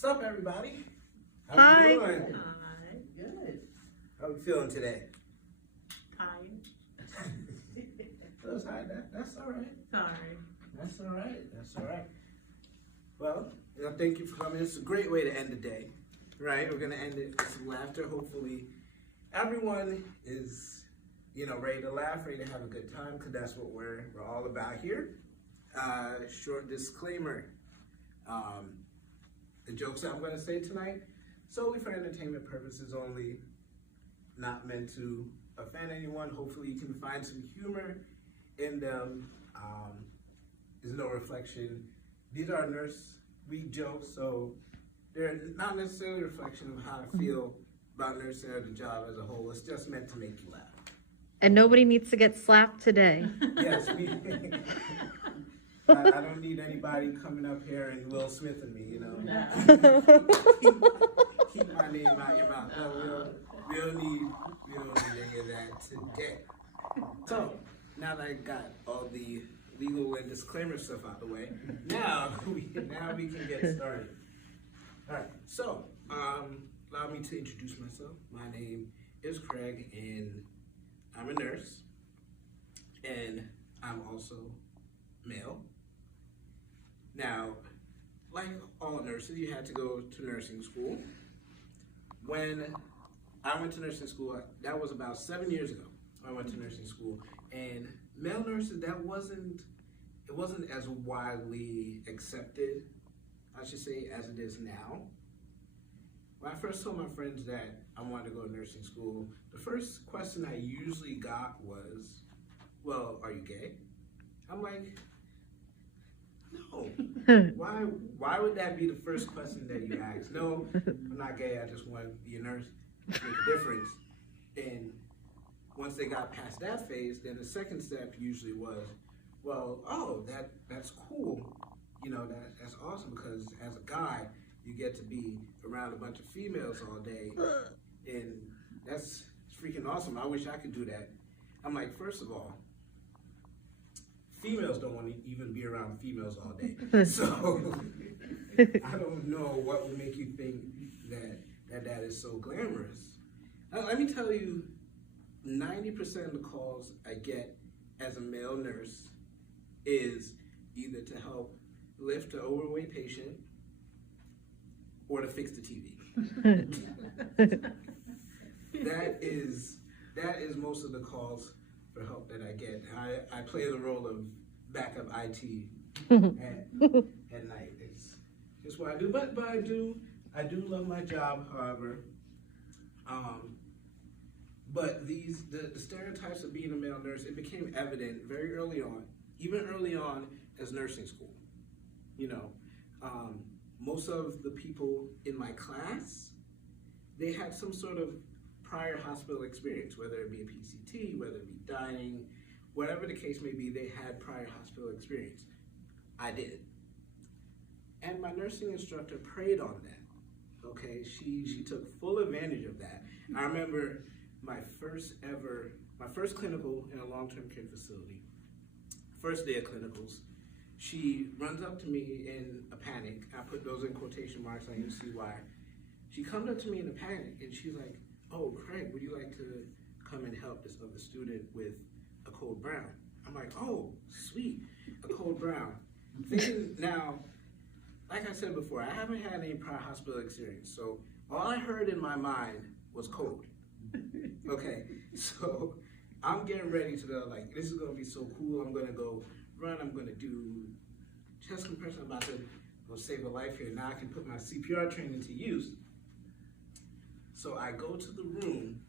What's up, everybody? How you Hi. Doing? Hi. Good. How we feeling today? Tired. That's all right. That's all right. Sorry. That's all right. That's all right. Well, thank you for coming. It's a great way to end the day, right? We're gonna end it with some laughter. Hopefully, everyone is, ready to laugh, ready to have a good time, because that's what we're all about here. Short disclaimer. The jokes that I'm going to say tonight, solely for entertainment purposes only, not meant to offend anyone. Hopefully you can find some humor in them. There's no reflection. These are Nurse Week jokes, so they're not necessarily a reflection of how I feel about nursing or the job as a whole. It's just meant to make you laugh. And nobody needs to get slapped today. Yes, I don't need anybody coming up here and Will Smith and me, keep my name out your mouth. No, we don't need any of that today. So, now that I got all the legal and disclaimer stuff out of the way, now we can get started. All right, so, allow me to introduce myself. My name is Craig, and I'm a nurse, and I'm also male. Now, like all nurses, you had to go to nursing school. When I went to nursing school, that was about 7 years ago. I went to nursing school, and male nurses, it wasn't as widely accepted, I should say, as it is now. When I first told my friends that I wanted to go to nursing school, the first question I usually got was, well, are you gay? I'm like, no. Why would that be the first question that you ask? No, I'm not gay, I just want to be a nurse, make a difference. And once they got past that phase, then the second step usually was, well, oh, that's cool. That's awesome, because as a guy, you get to be around a bunch of females all day, and that's freaking awesome. I wish I could do that. I'm like, first of all, females don't want to even be around females all day. So I don't know what would make you think that is so glamorous. Now, let me tell you, 90% of the calls I get as a male nurse is either to help lift an overweight patient or to fix the TV. That is most of the calls for help that I get. I play the role of backup IT at night. It's just what I do. But I do love my job, however. But the stereotypes of being a male nurse, it became evident very early on, even early on as nursing school. Most of the people in my class, they had some sort of prior hospital experience, whether it be a PCT, whether it be dining, whatever the case may be, they had prior hospital experience. I did. And my nursing instructor preyed on that, okay? She took full advantage of that. I remember my first clinical in a long-term care facility, first day of clinicals, she runs up to me in a panic. I put those in quotation marks, I you see why. She comes up to me in a panic and she's like, oh, Craig, would you like to come and help this other student with a cold brown? I'm like, oh, sweet, a cold brown. Thinking now, like I said before, I haven't had any prior hospital experience, so all I heard in my mind was cold. Okay, so I'm getting ready to go, like, this is gonna be so cool. I'm gonna go run, I'm gonna do chest compression, I'm about to go save a life here. Now I can put my CPR training to use. So I go to the room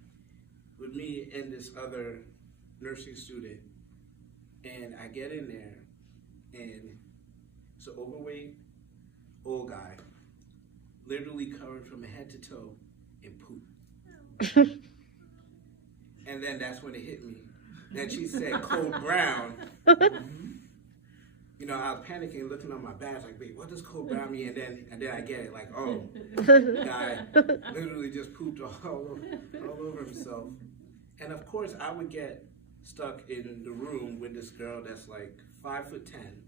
with me and this other nursing student, and I get in there, and it's an overweight old guy, literally covered from head to toe in poop. And then that's when it hit me. Then she said cold brown. You know, I was panicking, looking on my badge, like, wait, what does cold brown mean? And then I get it, like, oh, the guy literally just pooped all over himself. And of course, I would get stuck in the room with this girl that's like 5'10",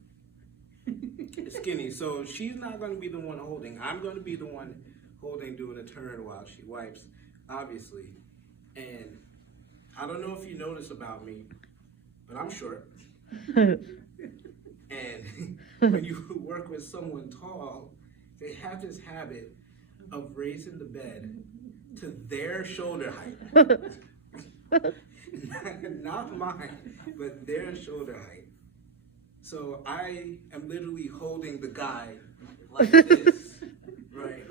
skinny. So she's not going to be the one holding. I'm going to be the one holding, doing a turn while she wipes, obviously. And I don't know if you notice about me, but I'm short. And when you work with someone tall, they have this habit of raising the bed to their shoulder height. Not mine, but their shoulder height. So I am literally holding the guy like this, right?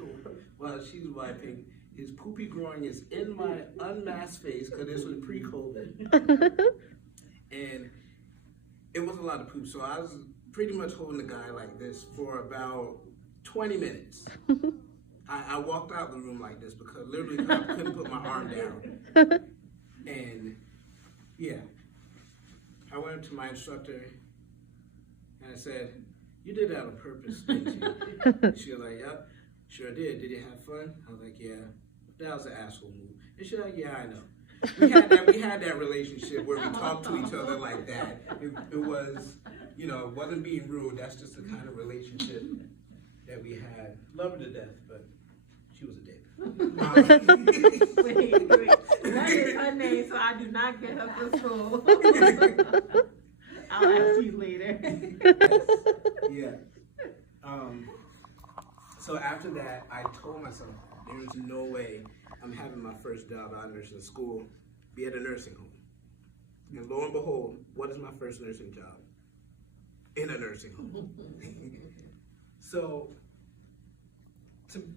While she's wiping. His poopy groin is in my unmasked face, because this was pre-COVID. And it was a lot of poop, so I was pretty much holding the guy like this for about 20 minutes. I walked out the room like this because literally I couldn't put my arm down. And yeah, I went up to my instructor and I said, "You did that on purpose, didn't you?" She was like, "Yep, sure did. Did you have fun?" I was like, "Yeah, that was an asshole move." And she's like, "Yeah, I know." We had that relationship where we talked to each other like that. It was, you know, wasn't being rude. That's just the kind of relationship that we had. Love her to death, but she was a dick. Wait. That is her name, so I do not get her to school. I'll ask you later. Yeah. So after that, I told myself, there is no way I'm having my first job out of nursing school be at a nursing home. And lo and behold, what is my first nursing job? In a nursing home. So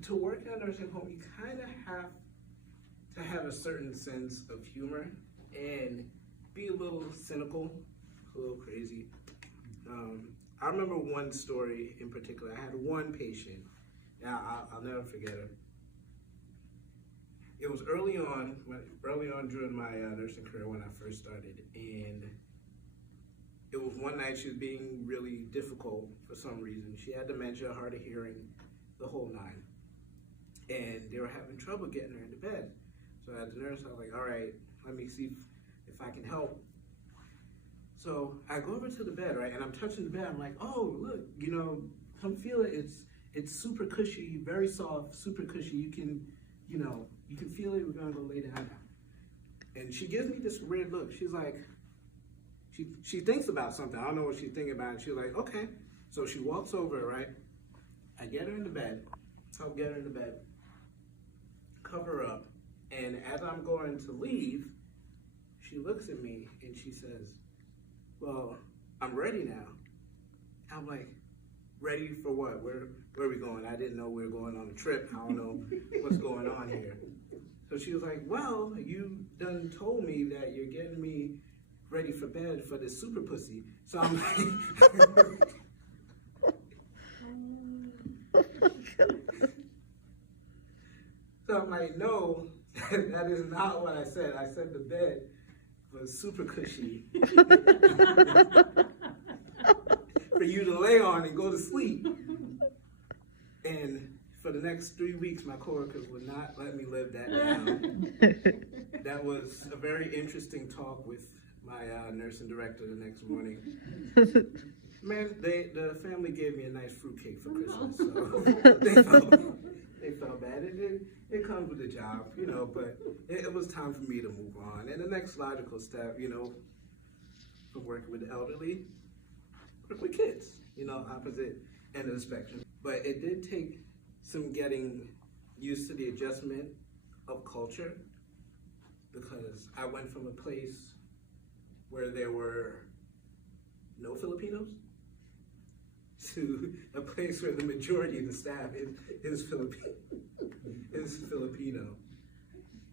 to work in a nursing home, you kind of have to have a certain sense of humor and be a little cynical, a little crazy. I remember one story in particular. I had one patient. Now I'll never forget her. It was early on during my nursing career when I first started, and it was one night she was being really difficult for some reason. She had dementia, hard of hearing, the whole nine, and they were having trouble getting her into bed. So as a nurse, I was like, all right, let me see if I can help. So I go over to the bed, right, and I'm touching the bed. I'm like, oh, look, you know, come feel it. It's super cushy, very soft, super cushy. You can, you know, you can feel it. We're gonna go lay down now. And she gives me this weird look. She's like, she thinks about something. I don't know what she's thinking about. She's like, okay. So she walks over, right? I get her in the bed, help get her in the bed, cover her up, and as I'm going to leave, she looks at me and she says, well, I'm ready now. I'm like, ready for what? Where are we going? I didn't know we were going on a trip. I don't know what's going on here. So she was like, well, you done told me that you're getting me ready for bed for this super pussy. So I'm like, so I'm like, no, that is not what I said. I said the bed was super cushy for you to lay on and go to sleep. And for the next 3 weeks, my coworkers would not let me live that down. That was a very interesting talk with my nursing director the next morning. Man, the family gave me a nice fruitcake for Christmas, so they felt bad. It comes with the job, you know, but it was time for me to move on. And the next logical step, you know, from working with the elderly, work with kids, you know, opposite end of the spectrum. But it did take some getting used to the adjustment of culture, because I went from a place where there were no Filipinos to a place where the majority of the staff is Filipino.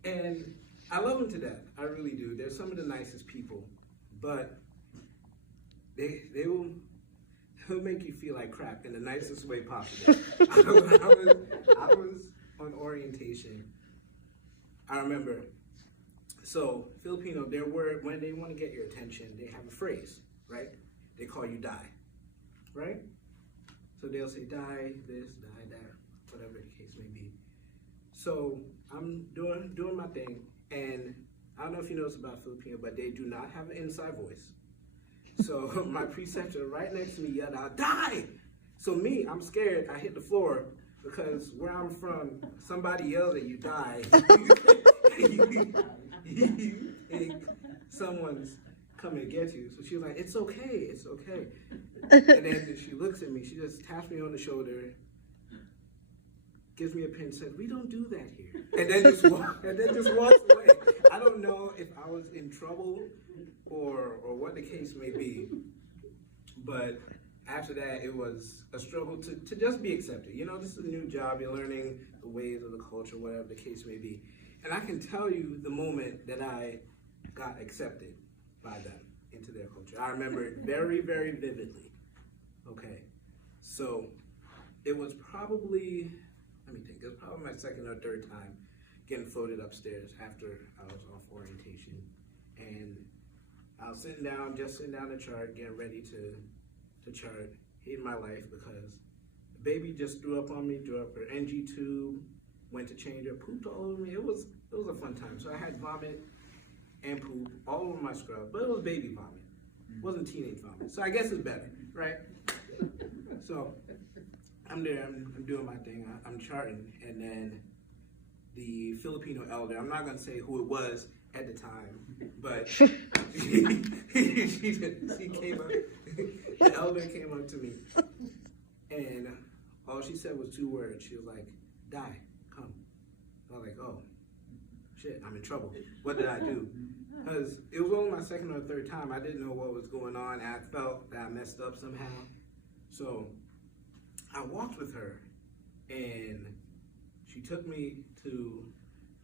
And I love them to death. I really do. They're some of the nicest people, but they'll make you feel like crap in the nicest way possible. I was on orientation. I remember. So Filipino, their word, when they want to get your attention, they have a phrase, right? They call you die, right? So they'll say die this, die that, whatever the case may be. So I'm doing my thing, and I don't know if you know this about Filipino, but they do not have an inside voice. So my preceptor right next to me yelled out, die! So me, I'm scared, I hit the floor, because where I'm from, somebody yells at you, die. You think someone's coming to get you. So she was like, it's okay, it's okay. And then she looks at me, she just taps me on the shoulder, gives me a pin, said, we don't do that here. And then just walks away. I don't know if I was in trouble or what the case may be, but after that, it was a struggle to just be accepted. You know, this is a new job, you're learning the ways of the culture, whatever the case may be. And I can tell you the moment that I got accepted by them into their culture. I remember it very, very vividly. Okay, so it was probably, let me think, it was probably my second or third time getting floated upstairs after I was off orientation. And I was just sitting down to chart, getting ready to chart, hating my life because the baby just threw up on me, threw up her NG tube, went to change her, pooped all over me. It was a fun time. So I had vomit and poop all over my scrub, but it was baby vomit. It wasn't teenage vomit. So I guess it's better, right? So I'm there, I'm doing my thing, I'm charting, and then the Filipino elder, I'm not gonna say who it was at the time, but she came up, the elder came up to me, and all she said was 2 words. She was like, die, come. I was like, oh, shit, I'm in trouble. What did I do? Because it was only my second or third time. I didn't know what was going on, and I felt that I messed up somehow. So I walked with her, and she took me to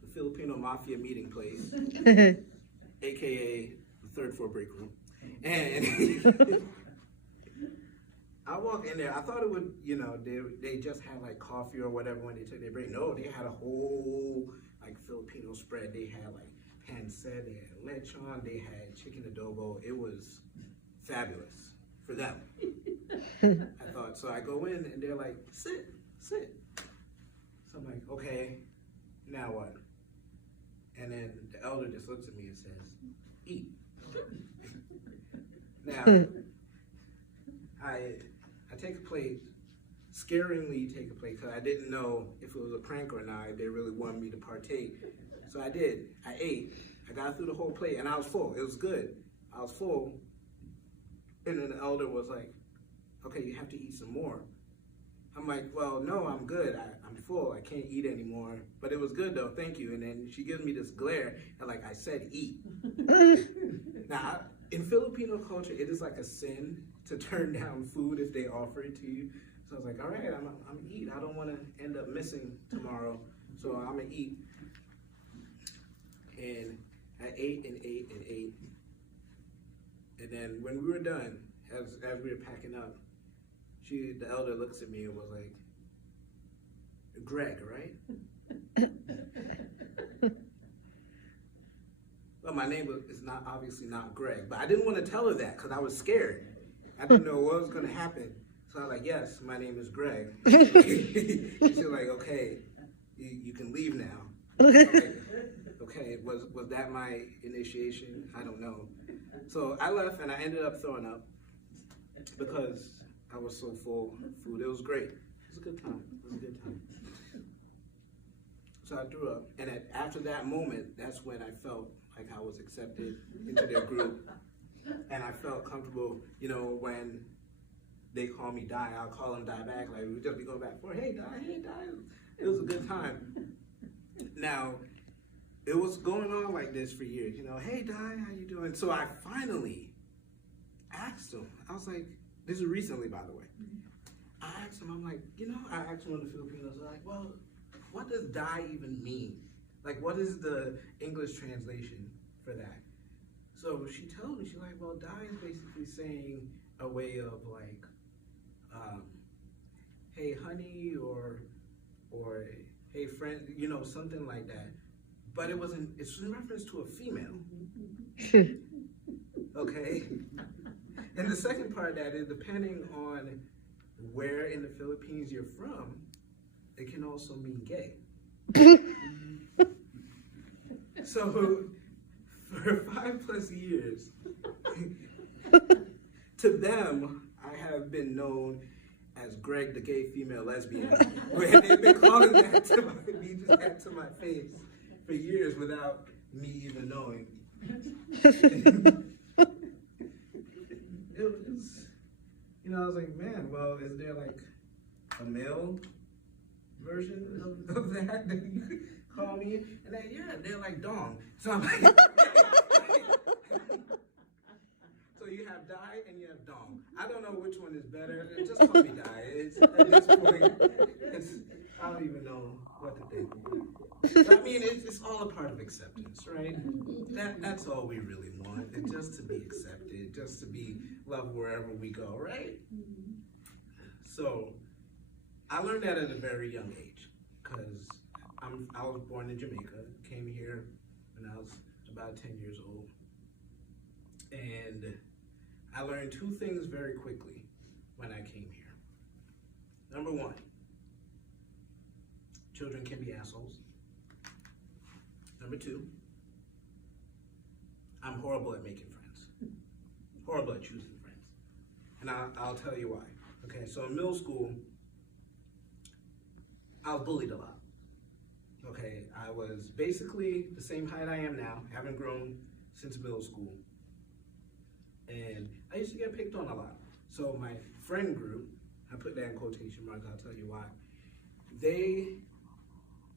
the Filipino Mafia meeting place, AKA the 3rd floor break room. And I walked in there, I thought it would, you know, they just had like coffee or whatever when they took their break. No, they had a whole like Filipino spread. They had like pancit, they had lechon, they had chicken adobo. It was fabulous for them. I thought, so I go in and they're like, sit. So I'm like, okay, now what? And then the elder just looks at me and says, eat. Now, I take a plate, scaringly take a plate, because I didn't know if it was a prank or not, if they really wanted me to partake. So I did, I ate, I got through the whole plate, and I was full, it was good. I was full, and then the elder was like, okay, you have to eat some more. I'm like, well, no, I'm good, I'm full, I can't eat anymore. But it was good though, thank you. And then she gives me this glare, and like I said, eat. Now, in Filipino culture, it is like a sin to turn down food if they offer it to you. So I was like, all right, I'm eat. I don't want to end up missing tomorrow, so I'm gonna eat. And I ate and ate and ate. And then when we were done, as we were packing up, the elder looks at me and was like, Greg, right? Well, my name is obviously not Greg, but I didn't want to tell her that because I was scared. I didn't know what was going to happen. So I was like, yes, my name is Greg. She was like, okay, you can leave now. Like, okay, was that my initiation? I don't know. So I left and I ended up throwing up because I was so full of food. It was great. It was a good time. So I threw up, and after that moment, that's when I felt like I was accepted into their group, and I felt comfortable, you know, when they call me Die, I'll call them Die back. Like, we'd just be going back and forth, hey, Die. It was a good time. Now, it was going on like this for years, you know, hey, Die, how you doing? So I finally asked him, I was like, this is recently, by the way. I asked him, I'm like, you know, I asked one of the Filipinos, like, well, what does Die even mean? Like, what is the English translation for that? So she told me, she's like, well, Die is basically saying a way of like, hey, honey, or hey, friend, you know, something like that. But it's in reference to a female. Okay? And the second part of that is depending on where in the Philippines you're from, it can also mean gay. So for 5+ years, to them, I have been known as Greg, the gay female lesbian, where they've been calling that to my face for years without me even knowing. It was, you know, I was like, man, well, is there like a male version of that you could call me? And then, yeah, they're like dong. So I'm like, so you have Die and you have dong. I don't know which one is better. Just call me Die. At this point, I don't even know what to think. I mean, it's all a part of acceptance, right? That's all we really want. It's just to be accepted, just to be loved wherever we go, right? So I learned that at a very young age, because I was born in Jamaica, came here when I was about 10 years old. And I learned 2 things very quickly when I came here. Number 1, children can be assholes. Number 2, I'm horrible at making friends. Horrible at choosing friends. And I'll tell you why. Okay, so in middle school, I was bullied a lot. Okay, I was basically the same height I am now, haven't grown since middle school. And I used to get picked on a lot. So my friend group, I put that in quotation marks, I'll tell you why. They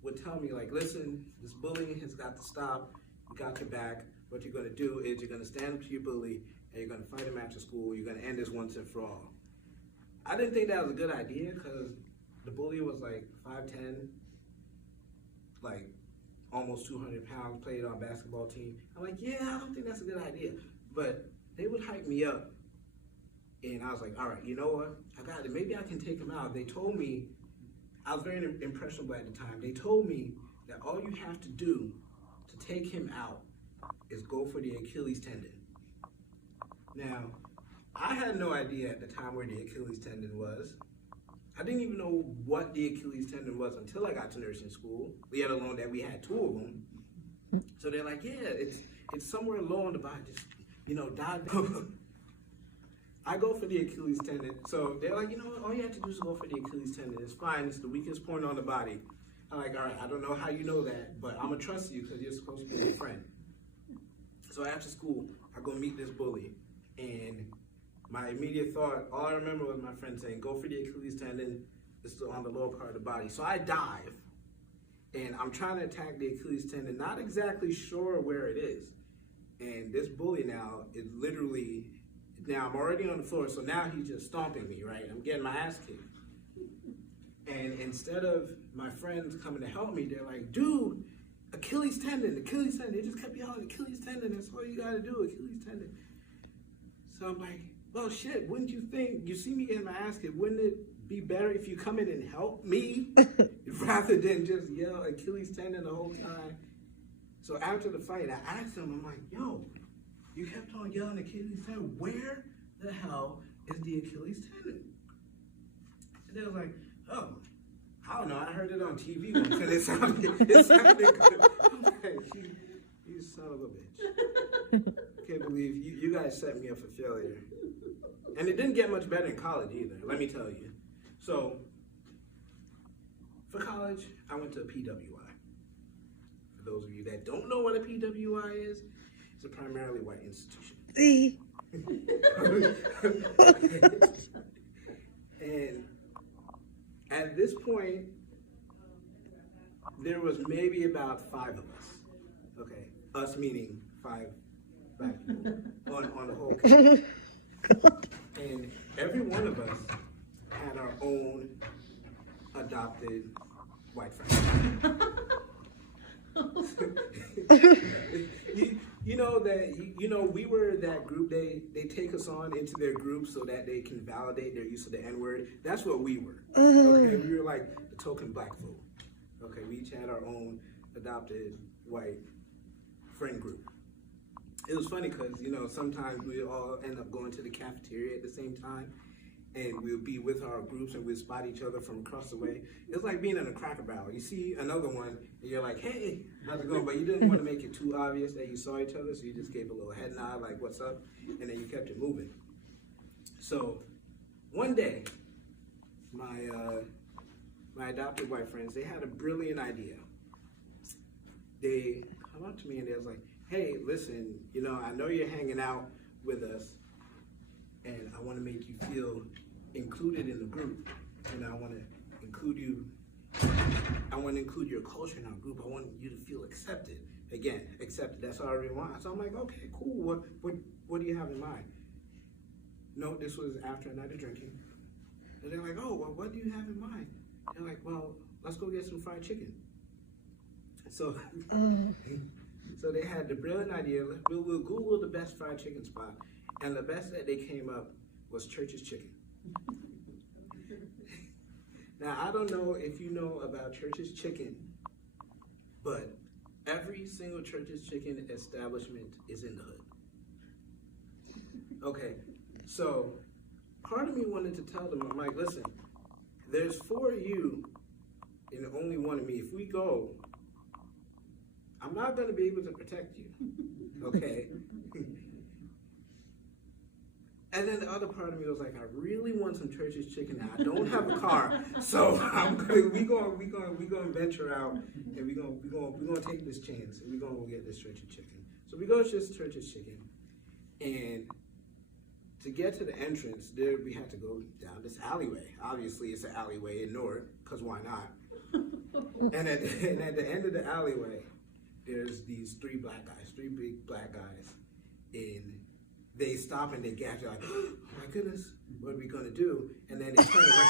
would tell me, like, listen, this bullying has got to stop. You got your back. What you're going to do is you're going to stand up to your bully and you're going to fight him after school. You're going to end this once and for all. I didn't think that was a good idea because the bully was like 5'10", like almost 200 pounds, played on a basketball team. I'm like, yeah, I don't think that's a good idea. But they would hype me up. And I was like, all right, you know what? I got it. Maybe I can take him out. They told me, I was very impressionable at the time. They told me that all you have to do to take him out is go for the Achilles tendon. Now, I had no idea at the time where the Achilles tendon was. I didn't even know what the Achilles tendon was until I got to nursing school, let alone that we had 2 of them. So they're like, yeah, it's somewhere low on the body, just, you know, dive down. I go for the Achilles tendon. So they're like, you know what, all you have to do is go for the Achilles tendon. It's fine, it's the weakest point on the body. I'm like, all right, I don't know how you know that, but I'm gonna trust you because you're supposed to be my friend. So after school, I go meet this bully, and my immediate thought, all I remember was my friend saying, go for the Achilles tendon, it's still on the lower part of the body. So I dive, and I'm trying to attack the Achilles tendon, not exactly sure where it is. And this bully now is literally, now I'm already on the floor, so now he's just stomping me, right? I'm getting my ass kicked. And instead of my friends coming to help me, they're like, dude, Achilles tendon. They just kept yelling, Achilles tendon, that's all you gotta do, Achilles tendon. So I'm like, well, shit, wouldn't you think, you see me getting my ass kicked, wouldn't it be better if you come in and help me rather than just yell Achilles tendon the whole time? So after the fight, I asked him, I'm like, yo, you kept on yelling Achilles tendon, where the hell is the Achilles tendon? And they was like, oh, I don't know, I heard it on TV once and it sounded good. I'm like, you son of a bitch. Can't believe you guys set me up for failure. And it didn't get much better in college either, let me tell you. So, for college, I went to a PWI. For those of you that don't know what a PWI is, it's a primarily white institution. And at this point, there was maybe about 5 of us. Okay, us meaning 5 black people on the whole camp. And every one of us had our own adopted white friend. We were that group. They take us on into their group so that they can validate their use of the N-word. That's what we were. Okay, we were like the token black folk. Okay, we each had our own adopted white friend group. It was funny because, sometimes we all end up going to the cafeteria at the same time, and we'll be with our groups and we'll spot each other from across the way. It's like being in a Cracker Barrel. You see another one, and you're like, hey, how's it going? But you didn't want to make it too obvious that you saw each other, so you just gave a little head nod, like, what's up? And then you kept it moving. So one day, my adopted white friends, they had a brilliant idea. They come up to me and they was like, hey, listen, I know you're hanging out with us, and I want to make you feel included in the group, and I want to include you. I want to include your culture in our group. I want you to feel accepted. Again, accepted. That's all I really want. So I'm like, okay, cool. What do you have in mind? No, this was after a night of drinking. And they're like, oh, well, what do you have in mind? They're like, well, let's go get some fried chicken. So, so they had the brilliant idea. We'll Google the best fried chicken spot. And the best that they came up was Church's Chicken. Now, I don't know if you know about Church's Chicken, but every single Church's Chicken establishment is in the hood. Okay, so part of me wanted to tell them, I'm like, listen, there's 4 of you and only 1 of me. If we go, I'm not going to be able to protect you, okay? And then the other part of me was like, I really want some Church's Chicken now. I don't have a car, so we're gonna venture out, and we're gonna take this chance, and we're gonna go get this Church's Chicken. So we go to this Church's Chicken, and to get to the entrance, there we had to go down this alleyway. Obviously, it's an alleyway in North, because why not? And at the end of the alleyway, there's these 3 big black guys, and they stop and they gasp. They're like, oh my goodness, what are we gonna do? And then they turn around.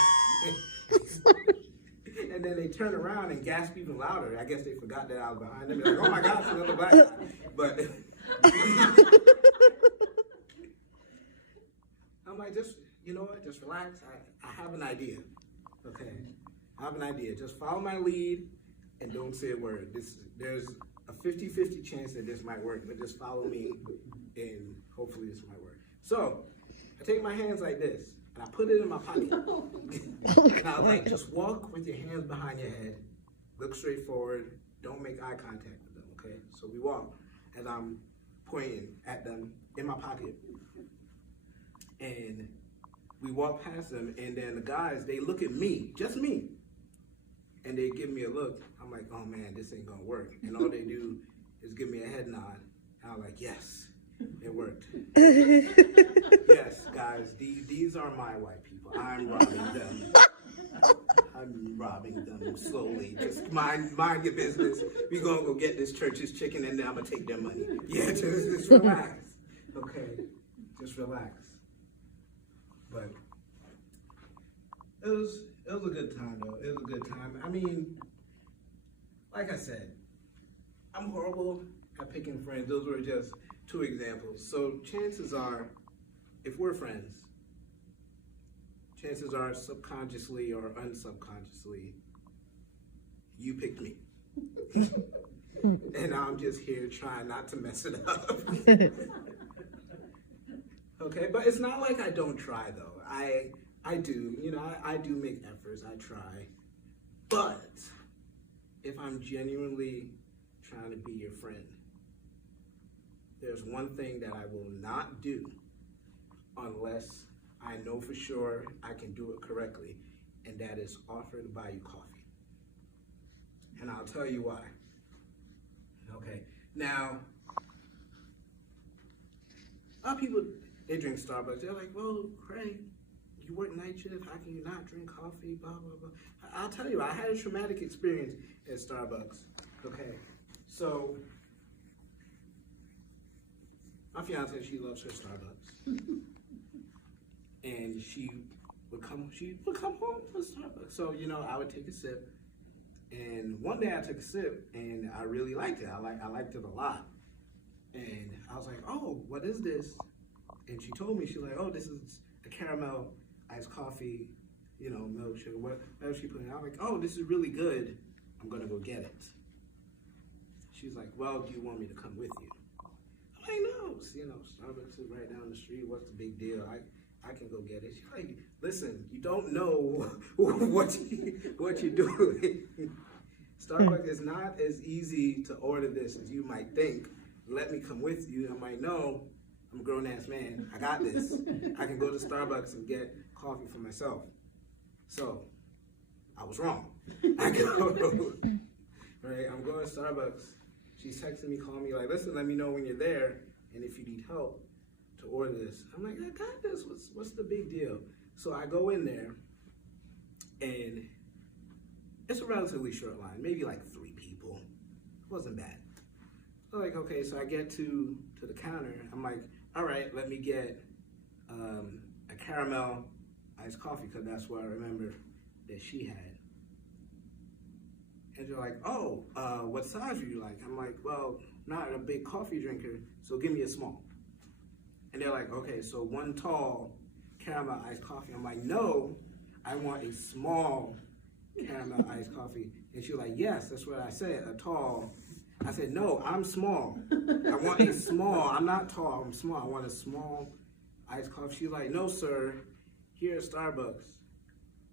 And then they turn around and gasp even louder. I guess they forgot that I was behind them. They're like, oh my gosh, another black guy. But I'm like, just relax. I have an idea. Okay, I have an idea. Just follow my lead and don't say a word. There's a 50-50 chance that this might work, but just follow me and hopefully this might work. So I take my hands like this and I put it in my pocket. And I was like, just walk with your hands behind your head, look straight forward, don't make eye contact with them, okay? So we walk as I'm pointing at them in my pocket. And we walk past them, and then the guys, they look at me, just me, and they give me a look. I'm like, oh man, this ain't gonna work. And all they do is give me a head nod. And I'm like, yes, it worked. Yes, guys, these are my white people. I'm robbing them. I'm robbing them slowly. Just mind your business. We're gonna go get this Church's Chicken, and then I'm gonna take their money. Yeah, just relax. Okay, just relax. But it was a good time though. It was a good time. I mean, like I said, I'm horrible at picking friends. Those were just 2 examples. So chances are, if we're friends, chances are subconsciously or unsubconsciously, you picked me. And I'm just here trying not to mess it up. Okay, but it's not like I don't try though. I do, I do make efforts, I try. But if I'm genuinely trying to be your friend, there's one thing that I will not do unless I know for sure I can do it correctly, and that is offer to buy you coffee. And I'll tell you why. Okay, now, a lot of people, they drink Starbucks. They're like, well, Craig, you work night shift, how can you not drink coffee, blah, blah, blah. I'll tell you, I had a traumatic experience at Starbucks, okay? So, my fiance, she loves her Starbucks. And she would come home from Starbucks. So, you know, I would take a sip. And one day I took a sip and I really liked it. I liked it a lot. And I was like, oh, what is this? And she told me, she's like, oh, this is a caramel iced coffee, you know, milk sugar, whatever she put in. I was like, oh, this is really good. I'm gonna go get it. She's like, well, do you want me to come with you? I'm like, no, you know, Starbucks is right down the street. What's the big deal? I can go get it. She's like, listen, you don't know what you're doing. Starbucks is not as easy to order this as you might think. Let me come with you. I'm like, no, I'm a grown-ass man. I got this. I can go to Starbucks and get coffee for myself. So, I was wrong. I go, right, I'm going to Starbucks. She's texting me, calling me, like, listen, let me know when you're there, and if you need help to order this. I'm like, I got this. What's the big deal? So I go in there, and it's a relatively short line, maybe like 3 people. It wasn't bad. I'm like, okay, so I get to the counter. I'm like, all right, let me get a caramel iced coffee, because that's what I remember that she had. And they're like, oh, what size would you like? I'm like, well, not a big coffee drinker, so give me a small. And they're like, okay, so 1 tall caramel iced coffee. I'm like, no, I want a small caramel iced coffee. And she was like, yes, that's what I said, a tall. I said, no, I'm small. I want a small. I'm not tall, I'm small. I want a small iced coffee. She's like, no, sir, here at Starbucks,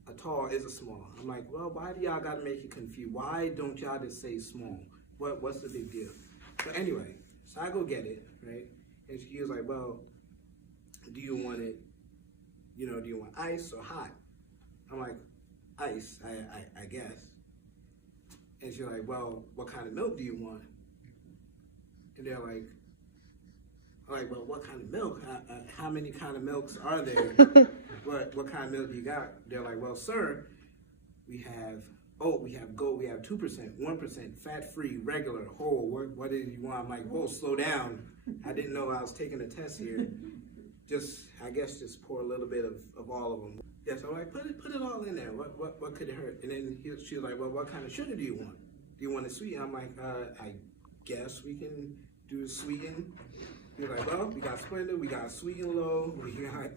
a tall is a small. I'm like, well, why do y'all gotta make it confused? Why don't y'all just say small? What's the big deal? So anyway, so I go get it, right? And she was like, well, do you want it, you know, do you want ice or hot? I'm like, ice, I guess. And she's like, well, what kind of milk do you want? And they're like, well, what kind of milk? How many kind of milks are there? What kind of milk do you got? They're like, well, sir, we have gold, we have 2%, 1%, fat-free, regular, whole. What did you want? I'm like, whoa, slow down. I didn't know I was taking a test here. I guess just pour a little bit of all of them. Yeah, so I'm like, put it all in there. What could it hurt? And then she was like, well, what kind of sugar do you want? Do you want it sweet? I'm like, I guess we can do sweetened. You're like, well, we got Splenda, we got sweet and low, we got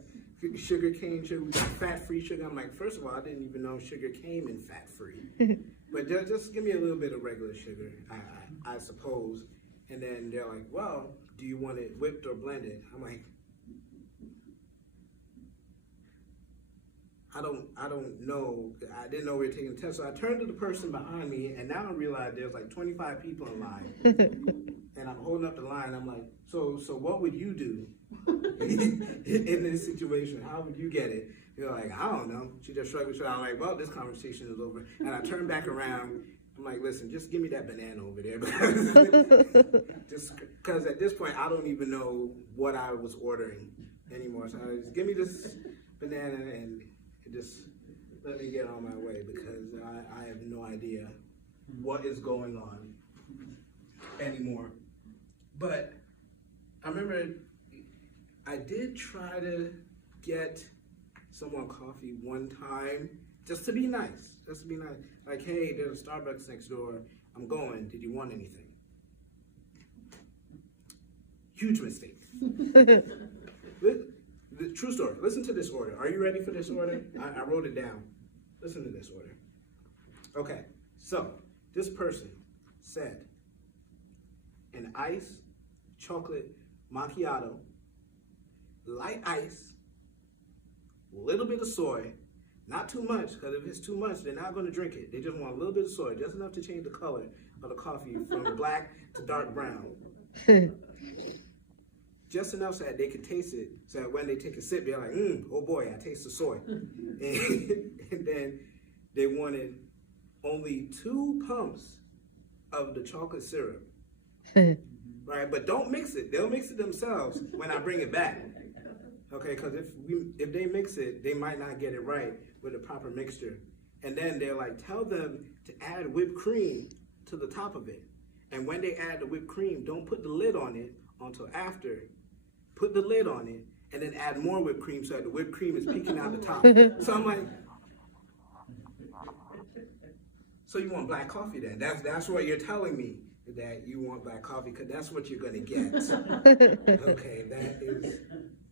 sugar cane sugar, we got fat-free sugar. I'm like, first of all, I didn't even know sugar came in fat-free. But just give me a little bit of regular sugar, I suppose. And then they're like, well, do you want it whipped or blended? I'm like, I don't know. I didn't know we were taking a test. So I turned to the person behind me, and now I realize there's like 25 people in line. And I'm holding up the line. I'm like, so what would you do in this situation? How would you get it? You're like, I don't know. She just shrugged her shoulders. I'm like, well, this conversation is over. And I turn back around. I'm like, listen, just give me that banana over there. Because at this point, I don't even know what I was ordering anymore. So I just give me this banana and just let me get on my way, because I have no idea what is going on anymore. But I remember I did try to get someone coffee one time, just to be nice, Like, hey, there's a Starbucks next door. I'm going. Did you want anything? Huge mistake. The true story. Listen to this order. Are you ready for this order? I wrote it down. Listen to this order. Okay, so this person said an iced chocolate macchiato, light ice, a little bit of soy, not too much, because if it's too much, they're not going to drink it. They just want a little bit of soy, just enough to change the color of the coffee from black to dark brown. Just enough so that they could taste it, so that when they take a sip, they're like, oh boy, I taste the soy. And then they wanted only 2 pumps of the chocolate syrup. Right, but don't mix it. They'll mix it themselves when I bring it back. Okay, because if they mix it, they might not get it right with the proper mixture. And then they're like, tell them to add whipped cream to the top of it. And when they add the whipped cream, don't put the lid on it until after. Put the lid on it, and then add more whipped cream so that the whipped cream is peeking out the top. So I'm like, so you want black coffee then? That's what you're telling me, that you want black coffee, because that's what you're gonna get. Okay, that is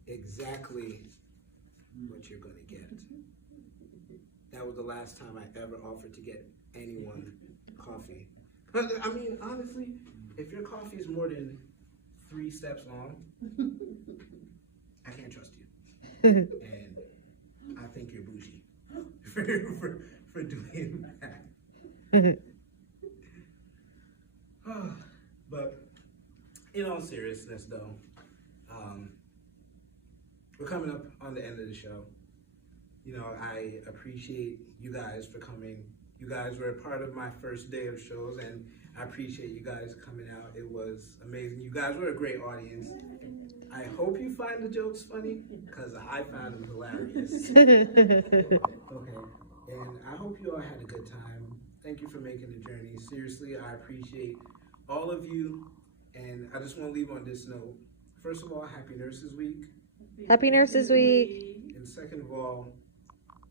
exactly what you're gonna get. That was the last time I ever offered to get anyone coffee. I mean, honestly, if your coffee is more than 3 steps long, I can't trust you. And I think you're bougie for doing that. But in all seriousness though, we're coming up on the end of the show. You know, I appreciate you guys for coming. You guys were a part of my first day of shows, and I appreciate you guys coming out. It was amazing. You guys were a great audience. I hope you find the jokes funny, because I found them hilarious. Okay, and I hope you all had a good time. Thank you for making the journey. Seriously, I appreciate all of you, and I just want to leave on this note. First of all, Happy Nurses Week. Happy Nurses Week. And second of all,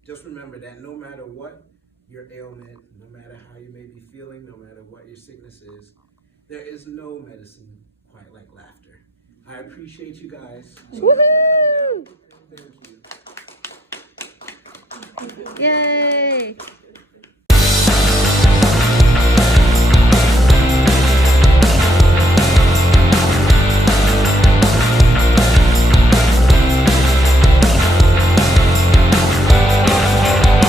just remember that no matter what your ailment, no matter how you may be feeling, no matter what your sickness is, there is no medicine quite like laughter. I appreciate you guys. Woohoo! Thank you. Yay!